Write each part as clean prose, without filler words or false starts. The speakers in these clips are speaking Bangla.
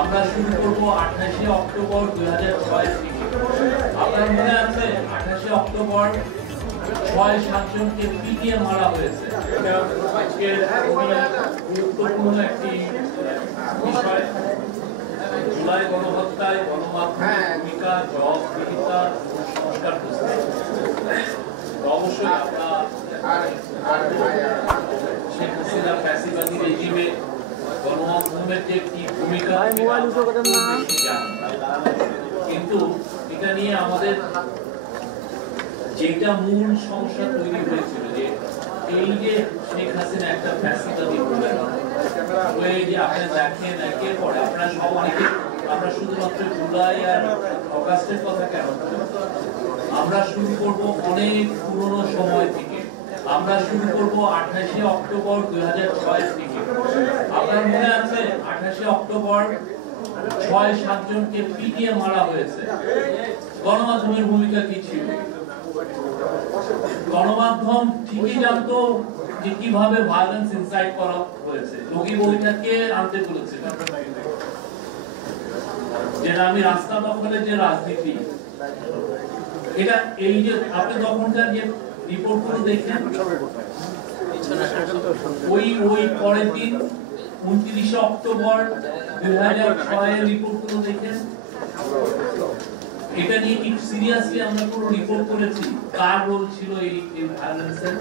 আমরা শুরু করব 28 অক্টোবর 2006 থেকে। আপনার মনে আছে 28 অক্টোবর 6-7 জনকে পিটিয়ে মারা হয়েছে। আজকের গুরুত্বপূর্ণ একটি বিষয়, জুলাই গণহত্যায় গণমাধ্যমের ভূমিকা, জবাবদিহিতা, সংস্কার প্রস্তাব। অবশ্যই আপনার শেখ হাসিনা ফ্যাসিবাদী রেজিমে গণমাধ্যমের যে কি ভূমিকা, কিন্তু এটা নিয়ে আমাদের যেটা মূল সমস্যা তৈরি হয়েছিল যে এই যে শেখ হাসিনা একটা ফ্যাসিবাদী হয়ে যে আপনি দেখেন একের পর আপনারা সব অনেকে, আমরা শুধুমাত্র জুলাই আর অগাস্টের কথা কেন, আমরা শুরু করব অনেক পুরনো সময় থেকে। আমরা শুরু করব 28 অক্টোবর 2006 থেকে। আপনার মনে আছে 28 অক্টোবর 6-7 জনকে পিটিয়ে মারা হয়েছে। গণমাধ্যমের ভূমিকা কি ছিল? গণমাধ্যম ঠিকই জানতো যে কিভাবে ভায়োলেন্স ইনসাইট করা হয়েছে। লগি বইটাকে আনতে বলেছিল যে আমি রাস্তা দখলের যে রাজনীতি, এটা এই যে আপনি তখনকার যে রিপোর্টগুলো দেখেন, ওই পরের দিন 29 অক্টোবর 2006 এর রিপোর্টগুলো দেখেন, এটা নিয়ে কি সিরিয়াসলি আমরা কোনো রিপোর্ট করেছি? কার রোল ছিল এই ভায়োলেন্সের?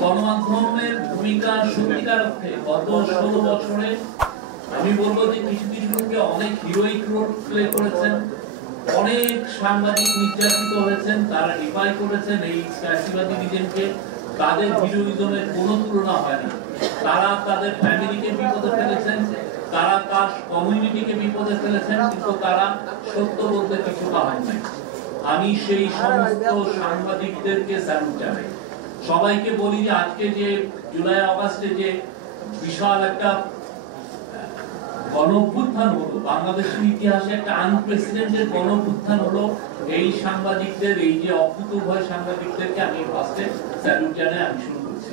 গণমাধ্যমের ভূমিকা সত্যিকার অর্থে গত 16 বছরে আমি বলবো যে কিছু কিছু লোককে অনেক হিরোইক রোল প্লে করেছেন, অনেক সাংবাদিক নির্যাতিত হয়েছেন, তারা ডিফাই করেছেন এই ফ্যাসিবাদী রিজিমকে। তাদের হিরোইজমের কোনো তুলনা হয় না। তারা তাদের ফ্যামিলিকে বিপদে ফেলেছেন, তারা তার কমিউনিটিকে বিপদে ফেলেছেন, কিন্তু তারা সত্য বলতে কিছু পারেন নাই। আমি সেই সমস্ত সাংবাদিকদেরকে স্যালুট জানাই। সবাইকে বলি যে আজকে যে জুলাই আগস্টে যে বিশাল একটা গণঅভ্যুত্থান হলো, বাংলাদেশের ইতিহাসে একটা আনপ্রেসিডেন্টেড গণঅভ্যুত্থান হলো, এই সাংবাদিকদের, এই যে অকুতোভয় সাংবাদিকদেরকে আমি ফার্স্টে স্যালুট জানাই। আমি শুরু করছি।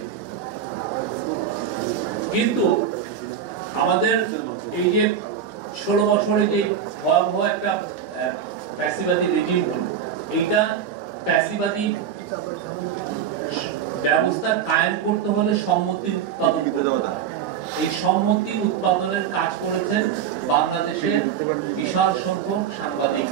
কিন্তু আমাদের এই যে 16 বছরে যে ভয়াবহ একটা ফ্যাসিবাদী রেজিম হলো, এইটা ফ্যাসিবাদী ব্যবস্থা কায়েম করতে হলে সম্মতি উৎপাদন করতে হবে। এই সম্মতি উৎপাদনের কাজ করেছেন বাংলাদেশের বিশাল সংখ্যক সাংবাদিক।